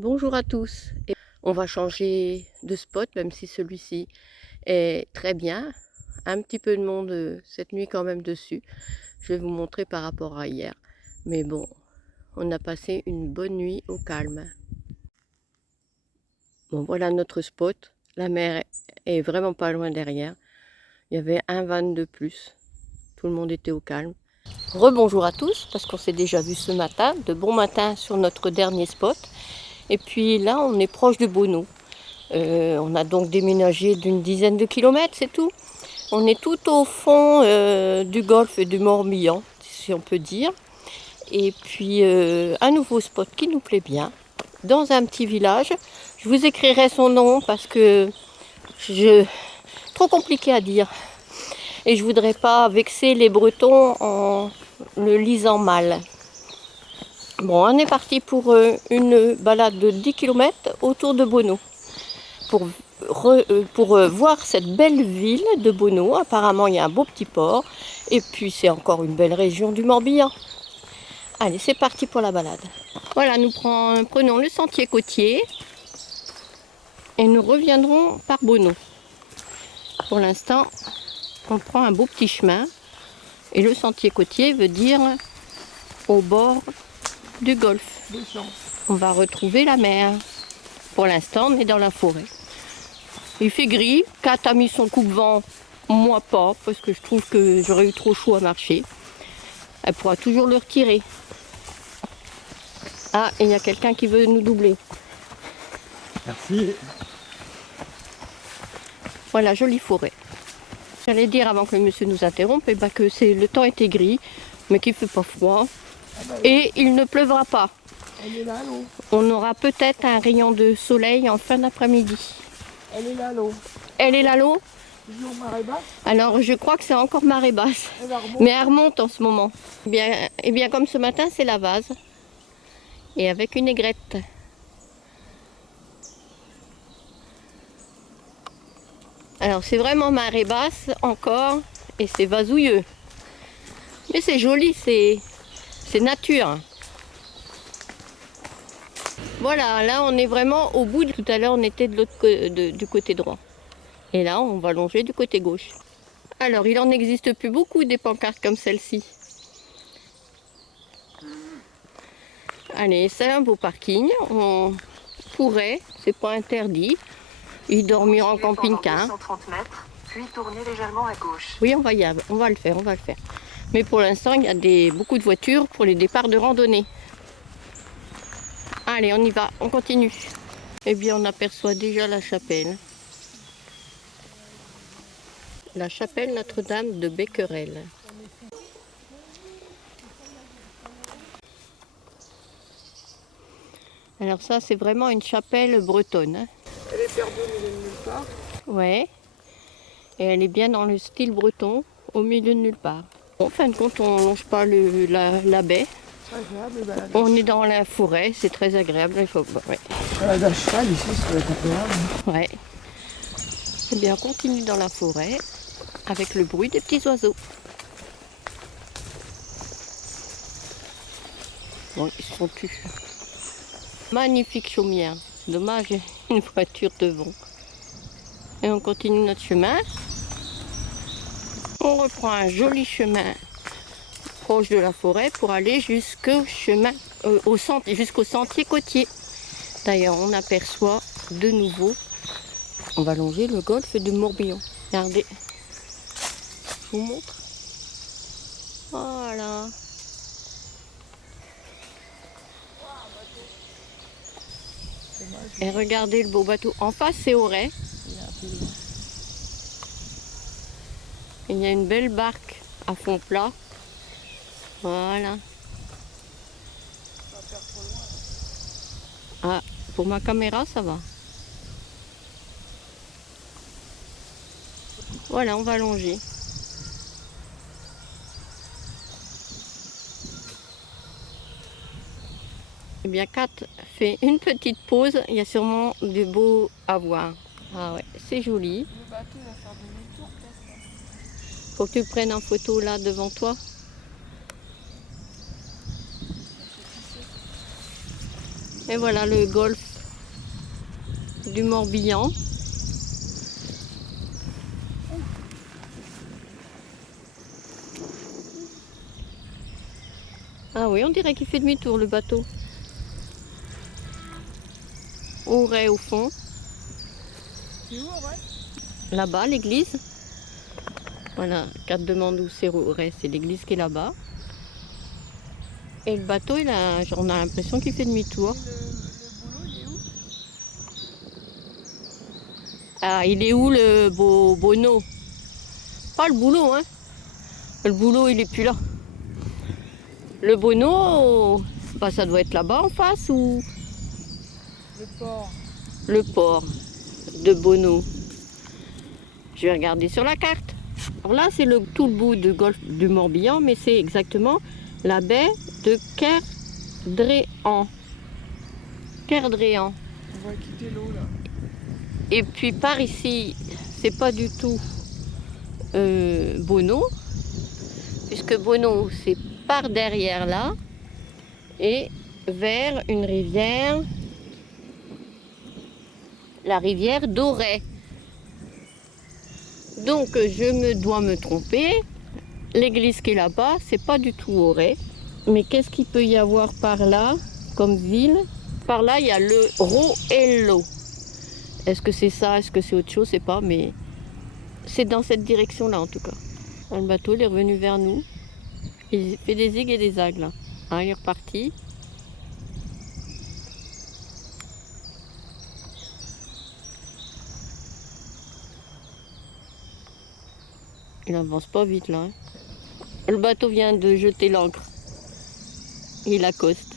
Bonjour à tous. On va changer de spot, même si celui-ci est très bien. Un petit peu de monde cette nuit quand même dessus. Je vais vous montrer par rapport à hier. Mais bon, on a passé une bonne nuit au calme. Bon, voilà notre spot. La mer est vraiment pas loin derrière. Il y avait un van de plus. Tout le monde était au calme. Rebonjour à tous, parce qu'on s'est déjà vu ce matin. De bon matin sur notre dernier spot. Et puis là, on est proche de Bonneau. On a donc déménagé d'une dizaine de kilomètres, c'est tout. On est tout au fond du golfe du Morbihan, si on peut dire. Et puis un nouveau spot qui nous plaît bien, dans un petit village. Je vous écrirai son nom parce que trop compliqué à dire. Et je voudrais pas vexer les Bretons en le lisant mal. Bon, on est parti pour une balade de 10 km autour de Bonneau. Pour voir cette belle ville de Bonneau. Apparemment, il y a un beau petit port. Et puis, c'est encore une belle région du Morbihan. Allez, c'est parti pour la balade. Voilà, nous prenons le sentier côtier. Et nous reviendrons par Bonneau. Pour l'instant, on prend un beau petit chemin. Et le sentier côtier veut dire au bord du golfe. On va retrouver la mer. Pour l'instant, on est dans la forêt. Il fait gris. Kat a mis son coupe-vent. Moi pas, parce que je trouve que j'aurais eu trop chaud à marcher. Elle pourra toujours le retirer. Ah, et il y a quelqu'un qui veut nous doubler. Merci. Voilà, jolie forêt. J'allais dire avant que le monsieur nous interrompe que le temps était gris, mais qu'il ne fait pas froid. Et il ne pleuvra pas. Elle est là l'eau. On aura peut-être un rayon de soleil en fin d'après-midi. Elle est là l'eau. Elle est là l'eau? Toujours marée basse. Alors je crois que c'est encore marée basse. Elle va remonter. Mais elle remonte en ce moment. Et bien comme ce matin, c'est la vase. Et avec une aigrette. Alors c'est vraiment marée basse encore. Et c'est vasouilleux. Mais c'est joli, c'est nature. Voilà, là on est vraiment au bout. Tout à l'heure on était du côté droit. Et là on va longer du côté gauche. Alors il en existe plus beaucoup des pancartes comme celle-ci. Allez, c'est un beau parking. On pourrait, c'est pas interdit, y dormir en camping-car. 130 mètres, puis tourner légèrement à gauche. Oui, on va le faire. Mais pour l'instant, il y a beaucoup de voitures pour les départs de randonnée. Allez, on y va, on continue. Eh bien, on aperçoit déjà la chapelle. La chapelle Notre-Dame de Becquerel. Alors ça, c'est vraiment une chapelle bretonne. Hein. Elle est perdue au milieu de nulle part. Ouais. Et elle est bien dans le style breton, au milieu de nulle part. En fin de compte, on ne longe pas la baie. C'est agréable les balades. On est dans la forêt, c'est très agréable. Il faut, ouais. Balade à cheval ici, ça va être agréable. Ouais. Eh bien, on continue dans la forêt avec le bruit des petits oiseaux. Bon, ils sont tus. Magnifique chaumière. Dommage, il y a une voiture devant. Et on continue notre chemin. On reprend un joli chemin proche de la forêt pour aller jusqu'au sentier côtier. D'ailleurs, on aperçoit de nouveau, on va longer le golfe du Morbihan. Regardez, je vous montre. Voilà. Et regardez le beau bateau. En face, c'est Auray. Il y a une belle barque à fond plat. Voilà. Ah, pour ma caméra, ça va. Voilà, on va longer. Eh bien, Kat fait une petite pause. Il y a sûrement du beau à voir. Ah ouais, c'est joli. Le bateau va faire demi-tour peut-être. Faut que tu prennes en photo là devant toi. Et voilà le golfe du Morbihan. Ah oui, on dirait qu'il fait demi-tour le bateau. Auray au fond. C'est où, ouais? Là-bas, l'église. Voilà, carte demande où c'est Auray, c'est l'église qui est là-bas. Et le bateau, on a l'impression qu'il fait demi-tour. Le boulot, il est où? Ah, il est où le Bono? Pas le boulot, hein. Le boulot, il est plus là. Le Bono, bah, ça doit être là-bas en face ou Le port. le port de Bono. Je vais regarder sur la carte. Alors là, c'est tout le bout du golfe du Morbihan, mais c'est exactement la baie de Kerdréan. Kerdréan. On va quitter l'eau là. Et puis par ici, c'est pas du tout Bono, puisque Bono, c'est par derrière là, et vers une rivière, la rivière d'Auray. Donc je dois me tromper. L'église qui est là-bas, c'est pas du tout Auray. Mais qu'est-ce qu'il peut y avoir par là comme ville? Par là, il y a le Roello. Est-ce que c'est ça? Est-ce que c'est autre chose? Je sais pas, mais c'est dans cette direction-là en tout cas. Le bateau il est revenu vers nous. Il fait des zigues et des zagues là. Hein, il est reparti. Il avance pas vite là. Hein. Le bateau vient de jeter l'ancre. Il accoste.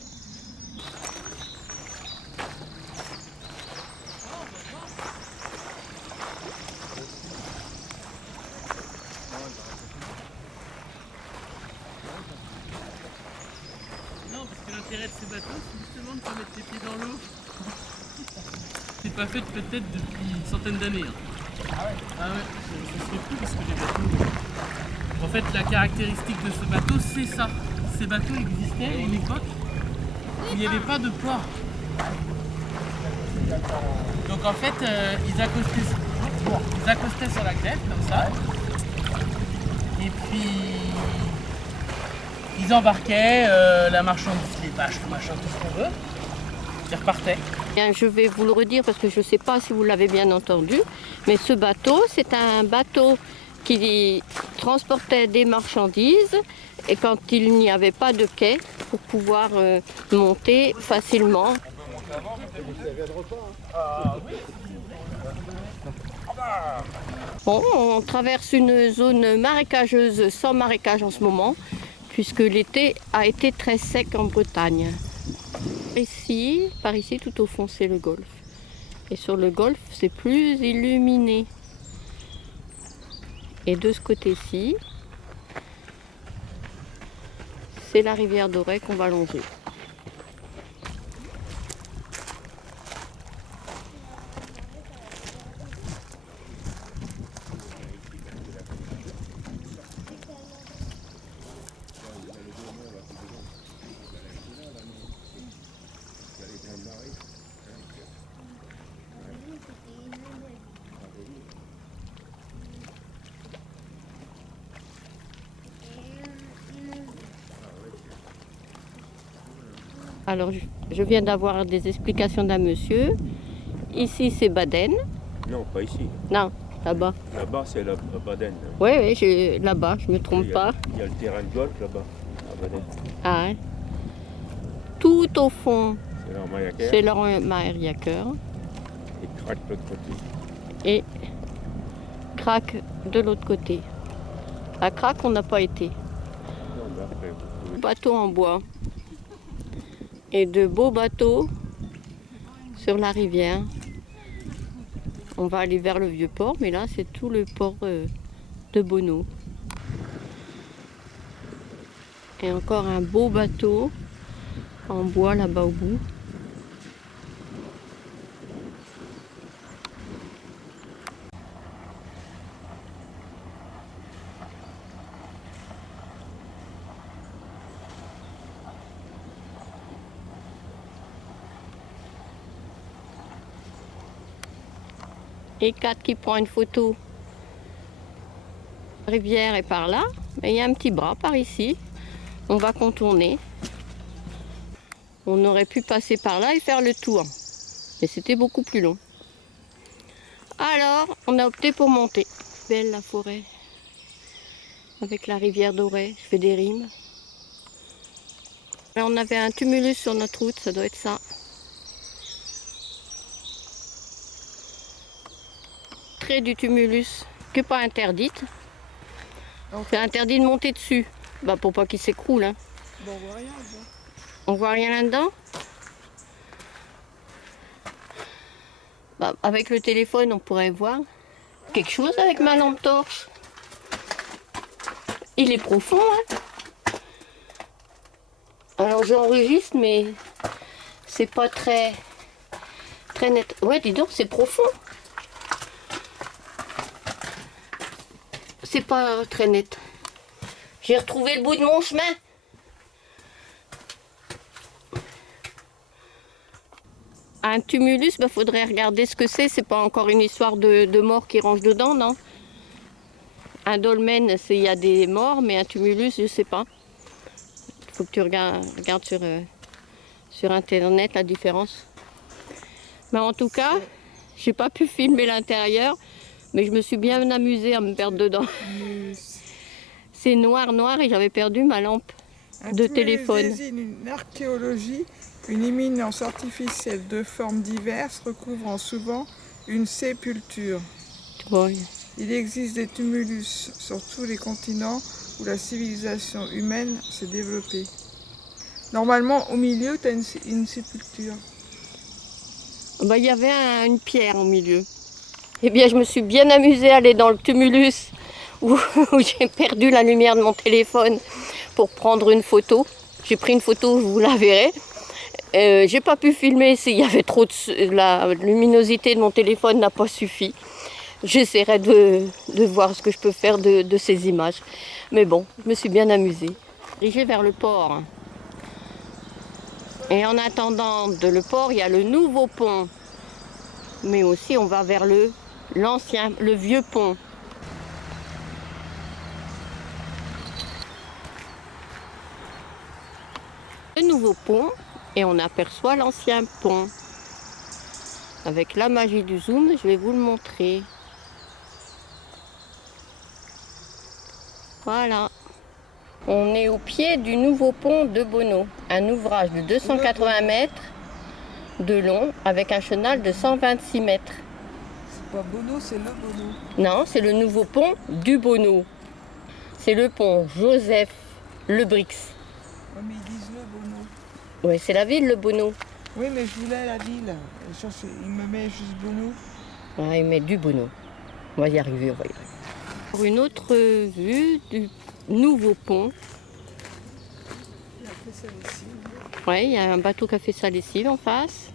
Non, parce que l'intérêt de ces bateaux, c'est justement de pas mettre les pieds dans l'eau. C'est pas fait peut-être depuis une centaine d'années. Hein. Ah ouais, ça serait fou parce que les bateaux. En fait, la caractéristique de ce bateau, c'est ça. Ces bateaux existaient à une époque où il n'y avait pas de port. Donc en fait, ils accostaient sur la grève comme ça. Et puis ils embarquaient la marchandise, les vaches, le machin, tout ce qu'on veut. Ils repartaient. Bien, je vais vous le redire parce que je ne sais pas si vous l'avez bien entendu, mais ce bateau, c'est un bateau qui transportait des marchandises et quand il n'y avait pas de quai pour pouvoir monter facilement. Bon, on traverse une zone marécageuse sans marécage en ce moment, puisque l'été a été très sec en Bretagne. Ici, par ici, tout au fond, c'est le golfe. Et sur le golfe, c'est plus illuminé. Et de ce côté-ci, c'est la rivière d'Auray qu'on va longer. Alors, je viens d'avoir des explications d'un monsieur. Ici, c'est Baden. Non, pas ici. Non, là-bas. Là-bas, c'est la Baden. Oui, oui, là-bas, je ne me trompe pas. Il y a le terrain de golf là-bas, à Baden. Ah, hein. Tout au fond, C'est l'Armagnac c'est l'Armagnac et craque de l'autre côté. et Crac de l'autre côté. À Crac, on n'a pas été. Non, mais après, vous pouvez... Bateau en bois et de beaux bateaux sur la rivière. On va aller vers le vieux port, mais là, c'est tout le port de Bono. Et encore un beau bateau en bois là-bas au bout. et 4 qui prend une photo. La rivière est par là, mais il y a un petit bras par ici. On va contourner. On aurait pu passer par là et faire le tour, mais c'était beaucoup plus long. Alors, on a opté pour monter. Belle la forêt, avec la rivière dorée, je fais des rimes. Là, on avait un tumulus sur notre route, ça doit être ça. L'entrée du tumulus, qui n'est pas interdite. C'est interdit de monter dessus, pour pas qu'il s'écroule. Hein. Bon, on voit rien dedans. On voit rien là-dedans? Avec le téléphone, on pourrait voir quelque chose avec ma lampe torche. Il est profond, hein? Alors j'enregistre, mais c'est pas très net. Ouais, dis donc, c'est profond. C'est pas très net. J'ai retrouvé le bout de mon chemin. Un tumulus, faudrait regarder ce que c'est. C'est pas encore une histoire de morts qui rangent dedans, non? Un dolmen, il y a des morts, mais un tumulus, je sais pas. Il faut que tu regardes sur internet la différence. Mais en tout cas, j'ai pas pu filmer l'intérieur, mais je me suis bien amusée à me perdre dedans. C'est noir et j'avais perdu ma lampe de téléphone. Une archéologie, une éminence artificielle de formes diverses recouvrant souvent une sépulture. Ouais. Il existe des tumulus sur tous les continents où la civilisation humaine s'est développée. Normalement, au milieu, tu as une sépulture. Il y avait une pierre au milieu. Eh bien, je me suis bien amusée à aller dans le tumulus où j'ai perdu la lumière de mon téléphone pour prendre une photo. J'ai pris une photo, je vous la verrai. J'ai pas pu filmer, il y avait trop la luminosité de mon téléphone n'a pas suffi. J'essaierai de voir ce que je peux faire de ces images. Mais bon, je me suis bien amusée. Dirigée vers le port. Et en attendant le port, il y a le nouveau pont. Mais aussi, on va vers le vieux pont. Le nouveau pont, et on aperçoit l'ancien pont. Avec la magie du zoom, je vais vous le montrer. Voilà. On est au pied du nouveau pont de Bonneau, un ouvrage de 280 mètres de long avec un chenal de 126 mètres. C'est pas Bonneau, c'est le Bonneau. Non, c'est le nouveau pont du Bonneau. C'est le pont Joseph Lebrix. Oui, mais ils disent le Bonneau. Oui, c'est la ville, le Bonneau. Oui, mais je voulais la ville. Il me met juste Bonneau. Ouais, il met du Bonneau. On va y arriver, Pour une autre vue du nouveau pont. Il a fait ça aussi. Ouais, il y a un bateau qui a fait sa lessive en face.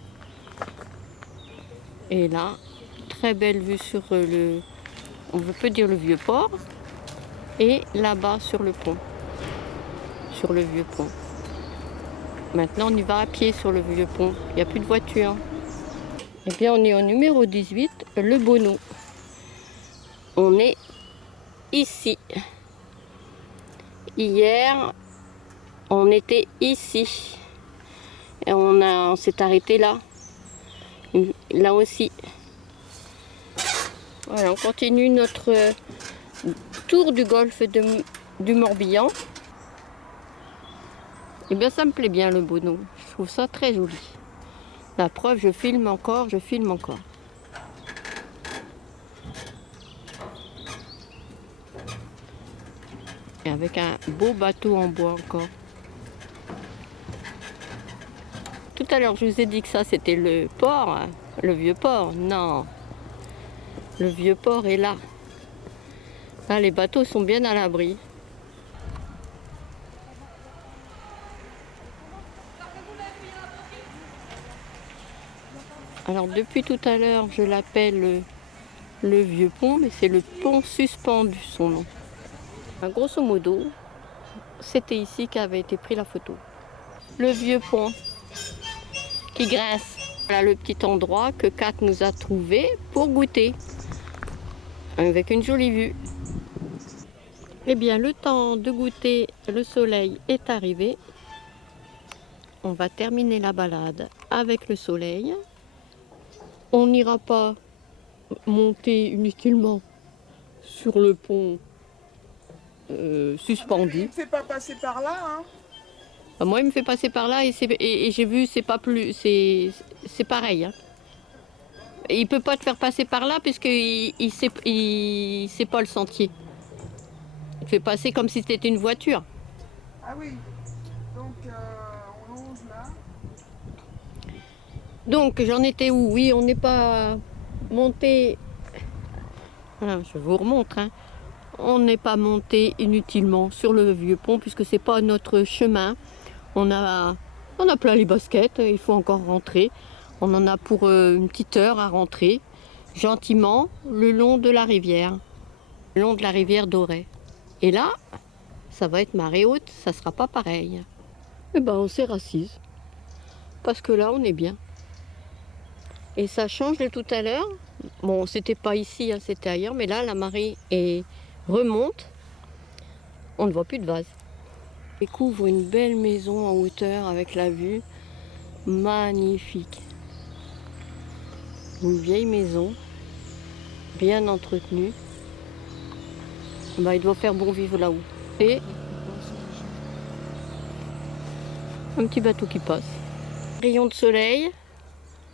Et là, très belle vue sur on peut dire le vieux port. Et là-bas sur le pont. Sur le vieux pont. Maintenant, on y va à pied sur le vieux pont. Il n'y a plus de voiture. Eh bien, on est au numéro 18, le Bonneau. On est ici. Hier, on était ici. Et on s'est arrêté là. Là aussi. Voilà, on continue notre tour du golfe du Morbihan. Eh bien, ça me plaît bien le Bonneau. Je trouve ça très joli. La preuve, je filme encore. Et avec un beau bateau en bois encore. Tout à l'heure, je vous ai dit que ça, c'était le port, hein, le vieux port. Non, le vieux port est là. Là, les bateaux sont bien à l'abri. Alors, depuis tout à l'heure, je l'appelle le vieux pont, mais c'est le pont suspendu, son nom. Grosso modo, c'était ici qu'avait été prise la photo. Le vieux pont qui grince. Voilà le petit endroit que Kat nous a trouvé pour goûter, avec une jolie vue. Eh bien, le temps de goûter le soleil est arrivé. On va terminer la balade avec le soleil. On n'ira pas monter inutilement sur le pont suspendu. Il ne fait pas passer par là, hein. Moi, il me fait passer par là et j'ai vu, c'est pas plus, c'est pareil. Hein. Il peut pas te faire passer par là puisqu'il sait pas le sentier. Il te fait passer comme si c'était une voiture. Ah oui, donc on longe là. Donc, j'en étais où? Oui, on n'est pas monté. Voilà, je vous remontre. Hein. On n'est pas monté inutilement sur le vieux pont puisque c'est pas notre chemin. On a plein les baskets, il faut encore rentrer. On en a pour une petite heure à rentrer, gentiment, le long de la rivière. Le long de la rivière d'Auray. Et là, ça va être marée haute, ça sera pas pareil. Eh ben, on s'est rassise. Parce que là, on est bien. Et ça change de tout à l'heure. Bon, c'était pas ici, hein, c'était ailleurs, mais là, la marée remonte. On ne voit plus de vase. On découvre une belle maison en hauteur avec la vue. Magnifique. Une vieille maison, bien entretenue. Bah, il doit faire bon vivre là-haut. Et un petit bateau qui passe. Rayon de soleil,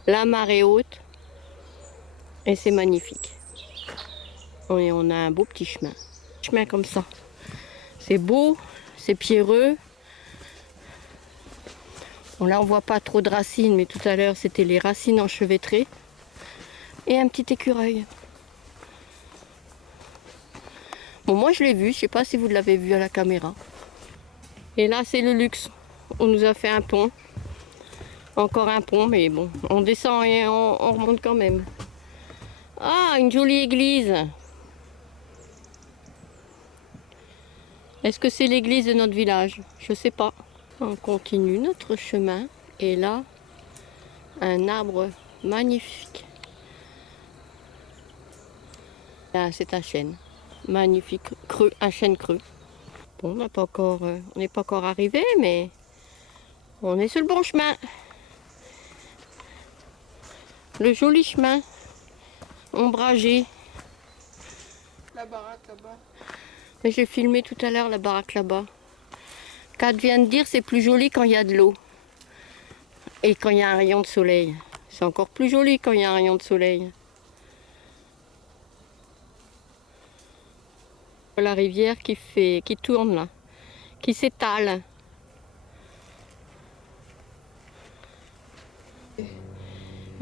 la marée haute, et c'est magnifique. Et on a un beau petit chemin. Chemin comme ça. C'est beau, c'est pierreux. Bon, là, on voit pas trop de racines, mais tout à l'heure, c'était les racines enchevêtrées. Et un petit écureuil. Bon, moi, je l'ai vu. Je sais pas si vous l'avez vu à la caméra. Et là, c'est le luxe. On nous a fait un pont. Encore un pont, mais bon, on descend et on remonte quand même. Ah, une jolie église. Est-ce que c'est l'église de notre village? Je sais pas. On continue notre chemin et là, un arbre magnifique. Là, c'est un chêne. Magnifique, creux, un chêne creux. Bon, on n'est pas encore arrivé, mais on est sur le bon chemin. Le joli chemin, ombragé. La baraque là-bas. Et j'ai filmé tout à l'heure la baraque là-bas. Kat vient de dire c'est plus joli quand il y a de l'eau. Et quand il y a un rayon de soleil. C'est encore plus joli quand il y a un rayon de soleil. La rivière qui tourne là, qui s'étale.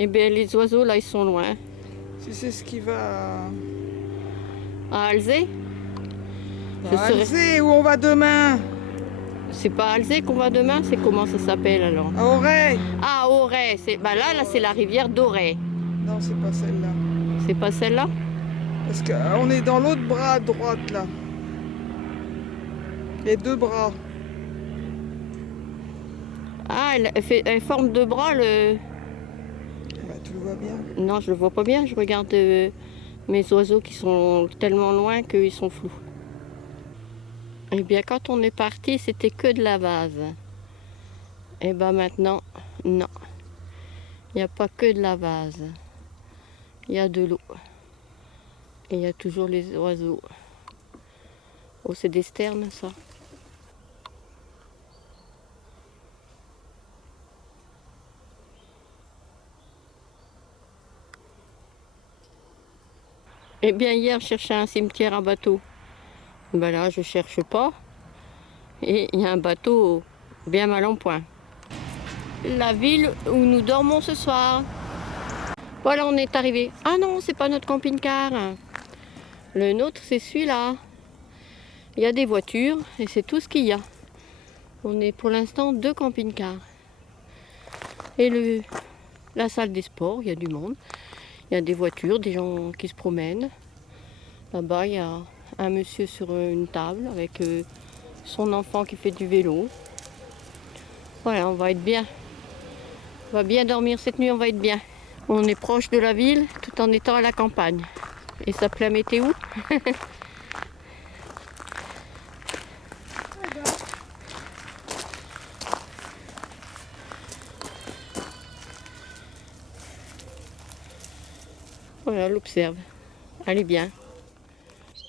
Et bien les oiseaux là ils sont loin. Si c'est ce qui va À Alzey? à Alzey, où on va demain? C'est pas à Alzey qu'on va demain, c'est comment ça s'appelle alors? À Auray. Ah, Auray, là c'est la rivière d'Auray. Non, c'est pas celle-là. C'est pas celle-là? Parce qu'on est dans l'autre bras à droite là. Les deux bras. Ah, elle forme deux bras le. Bah, tu le vois bien. Non, je le vois pas bien, je regarde mes oiseaux qui sont tellement loin qu'ils sont flous. Eh bien, quand on est parti, c'était que de la vase. Et bien maintenant, non. Il n'y a pas que de la vase. Il y a de l'eau. Et il y a toujours les oiseaux. Oh, c'est des sternes, ça. Eh bien, hier, je cherchais un cimetière à bateau. Ben là, je cherche pas. Et il y a un bateau bien mal en point. La ville où nous dormons ce soir. Voilà, on est arrivé. Ah non, c'est pas notre camping-car. Le nôtre, c'est celui-là. Il y a des voitures et c'est tout ce qu'il y a. On est pour l'instant 2 camping-cars. Et la salle des sports, il y a du monde. Il y a des voitures, des gens qui se promènent. Là-bas, il y a un monsieur sur une table avec son enfant qui fait du vélo. Voilà, on va être bien. On va bien dormir cette nuit, on va être bien. On est proche de la ville tout en étant à la campagne. Et ça plaît à météo. Voilà, elle observe. Elle est bien.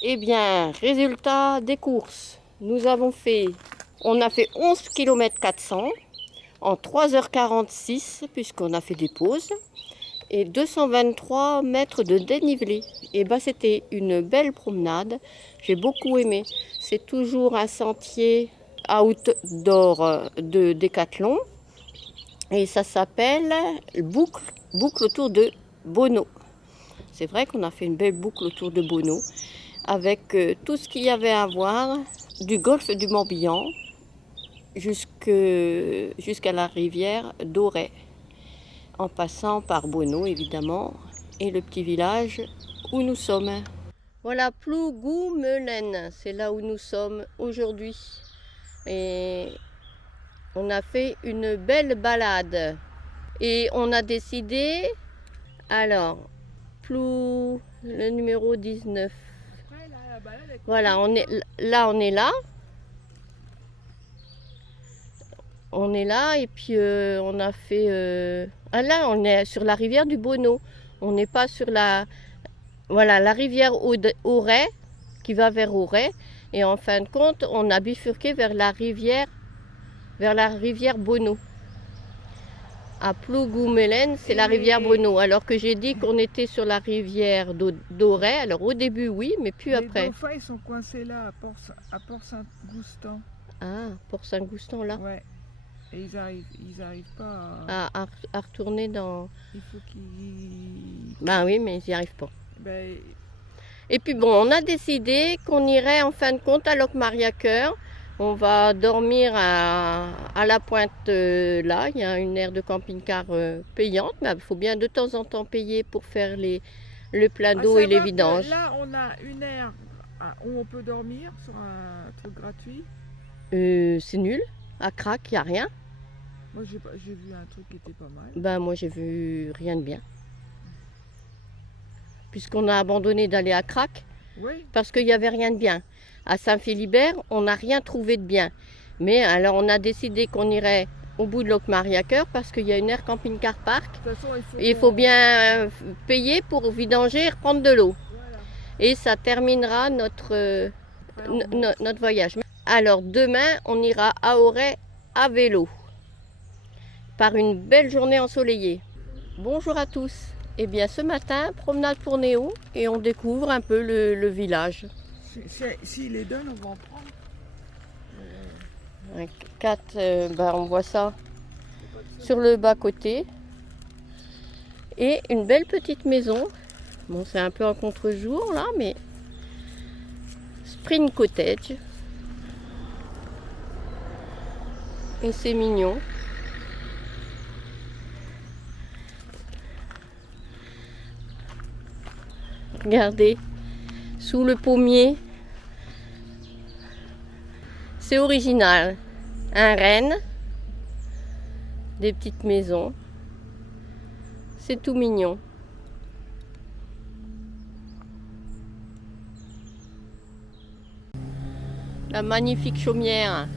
Eh bien, résultat des courses. On a fait 11 km 400 en 3h46 puisqu'on a fait des pauses et 223 mètres de dénivelé. Et ben, c'était une belle promenade. J'ai beaucoup aimé. C'est toujours un sentier outdoor de Décathlon et ça s'appelle boucle autour de Bono. C'est vrai qu'on a fait une belle boucle autour de Bono avec tout ce qu'il y avait à voir, du golfe du Morbihan jusqu'à la rivière d'Auray, en passant par Bono évidemment, et le petit village où nous sommes. Voilà Plougoumelen, c'est là où nous sommes aujourd'hui. Et on a fait une belle balade. Et on a décidé, alors, le numéro 19. Voilà, on est là. On est là et puis on a fait... là, on est sur la rivière du Bono. On n'est pas sur la rivière Auray, qui va vers Auray. Et en fin de compte, on a bifurqué vers la rivière Bono. À Plougoumelen, c'est la rivière Bono. Alors que j'ai dit qu'on était sur la rivière d'Auray. Alors au début, oui, mais puis après. Les dauphins, ils sont coincés là, à Port-Saint-Goustan. Ah, Port-Saint-Goustan, là. Ouais. Et ils arrivent pas à retourner dans... Il faut qu'ils... Ben oui, mais ils n'y arrivent pas. Ben... Et puis bon, on a décidé qu'on irait en fin de compte à Locmariaqueur. On va dormir à la pointe là. Il y a une aire de camping-car payante, mais il faut bien de temps en temps payer pour faire le plein d'eau et les vidanges. Là, on a une aire où on peut dormir sur un truc gratuit. C'est nul. À Crac, il n'y a rien. Moi, j'ai vu un truc qui était pas mal. Ben moi, j'ai vu rien de bien. Puisqu'on a abandonné d'aller à Crac, oui. Parce qu'il n'y avait rien de bien. À Saint-Philibert, on n'a rien trouvé de bien. Mais alors, on a décidé qu'on irait au bout de Locmariaqueur parce qu'il y a une aire camping-car park. De toute façon, il faut bien payer pour vidanger et reprendre de l'eau. Voilà. Et ça terminera notre voyage. Alors, demain, on ira à Auray à vélo. Par une belle journée ensoleillée. Bonjour à tous. Eh bien, ce matin, promenade pour Néo et on découvre un peu le village. S'il les donne, on va en prendre. On voit ça sur le bas-côté. Et une belle petite maison. Bon, c'est un peu en contre-jour là, mais Spring Cottage. Et c'est mignon. Regardez, sous le pommier, c'est original. Un renne, des petites maisons, c'est tout mignon. La magnifique chaumière